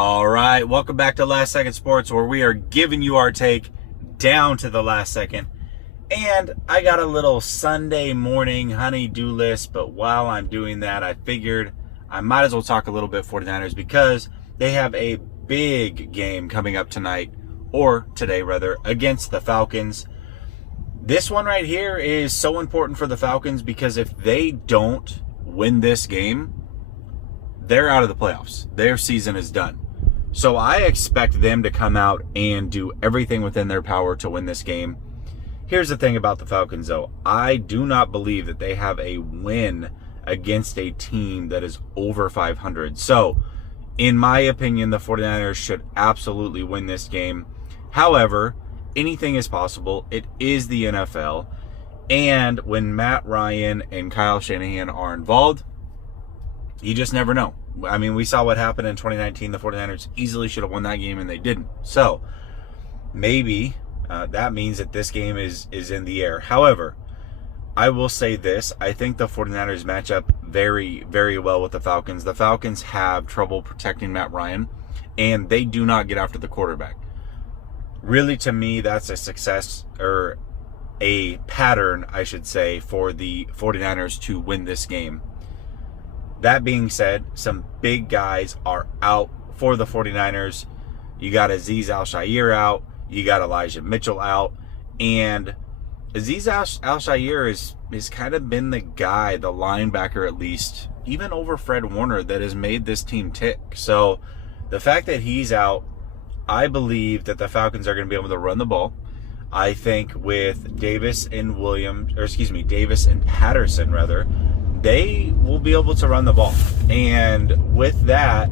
All right, welcome back to Last Second Sports, where we are giving you our take down to the last second. And I got a little Sunday morning honey-do list, but while I'm doing that, I figured I might as well talk a little bit 49ers because they have a big game coming up tonight, or today rather, against the Falcons. This one right here is so important for the Falcons because if they don't win this game, they're out of the playoffs. Their season is done. So I expect them to come out and do everything within their power to win this game. Here's the thing about the Falcons, though. I do not believe that they have a win against a team that is over 500. So, in my opinion, the 49ers should absolutely win this game. However, anything is possible. It is the NFL. And when Matt Ryan and Kyle Shanahan are involved, you just never know. I mean, we saw what happened in 2019. The 49ers easily should have won that game, and they didn't. So, maybe that means that this game is in the air. However, I will say this. I think the 49ers match up very, very well with the Falcons. The Falcons have trouble protecting Matt Ryan, and they do not get after the quarterback. Really, to me, that's a success, or a pattern, I should say, for the 49ers to win this game. That being said, some big guys are out for the 49ers. You got Azeez Al-Shaair out. You got Elijah Mitchell out. And Azeez Al-Shaair has kind of been the guy, the linebacker at least, even over Fred Warner, that has made this team tick. So the fact that he's out, I believe that the Falcons are going to be able to run the ball. I think with Davis and Patterson, they will be able to run the ball. And with that,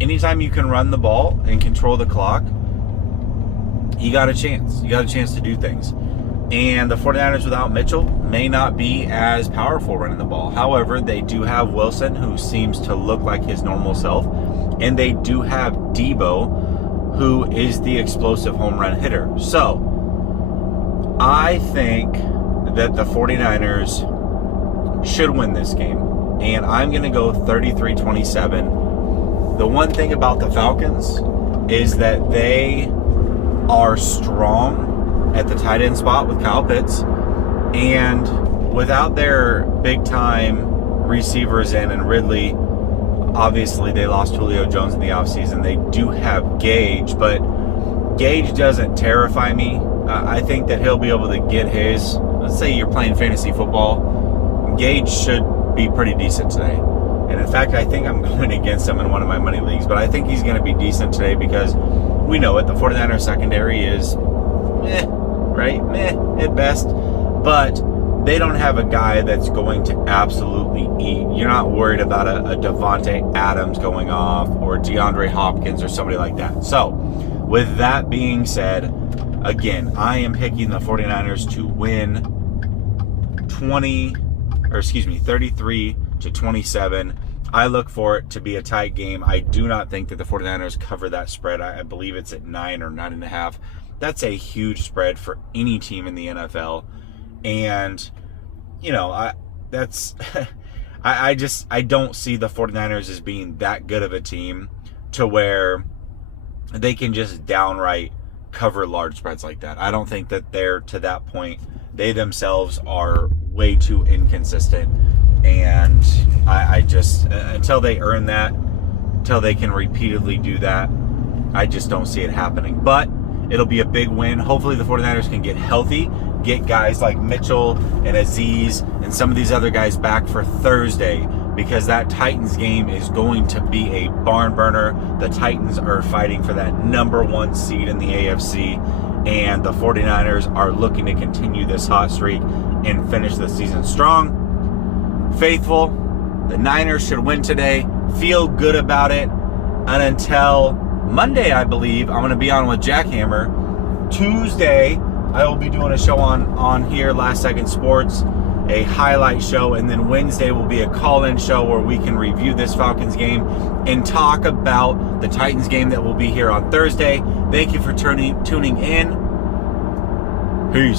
anytime you can run the ball and control the clock, you got a chance. You got a chance to do things. And the 49ers without Mitchell may not be as powerful running the ball. However, they do have Wilson, who seems to look like his normal self. And they do have Debo, who is the explosive home run hitter. So, I think that the 49ers should win this game, and I'm going to go 33-27. The one thing about the Falcons is that they are strong at the tight end spot with Kyle Pitts, and without their big-time receivers and Ridley, obviously they lost Julio Jones in the offseason. They do have Gage, but Gage doesn't terrify me. I think that he'll be able to get his. Let's say you're playing fantasy football. Gage should be pretty decent today. And in fact, I think I'm going against him in one of my money leagues, but I think he's going to be decent today because we know it. The 49ers secondary is meh at best. But they don't have a guy that's going to absolutely eat. You're not worried about a Devontae Adams going off or DeAndre Hopkins or somebody like that. So, with that being said, again, I am picking the 49ers to win 33-27. I look for it to be a tight game. I do not think that the 49ers cover that spread. I believe it's at 9 or 9.5. That's a huge spread for any team in the NFL. And, you know, I don't see the 49ers as being that good of a team to where they can just downright cover large spreads like that. I don't think that they're to that point. They themselves are way too inconsistent, and I just, until they earn that, until they can repeatedly do that, I just don't see it happening. But it'll be a big win. Hopefully the 49ers can get healthy, get guys like Mitchell and Azeez and some of these other guys back for Thursday, because that Titans game is going to be a barn burner. The Titans are fighting for that #1 seed in the AFC, and the 49ers are looking to continue this hot streak and finish the season strong. Faithful, the Niners should win today. Feel good about it. And until Monday, I believe, I'm going to be on with Jackhammer. Tuesday, I will be doing a show on here, Last Second Sports, a highlight show. And then Wednesday will be a call-in show where we can review this Falcons game and talk about the Titans game that will be here on Thursday. Thank you for tuning in. Peace.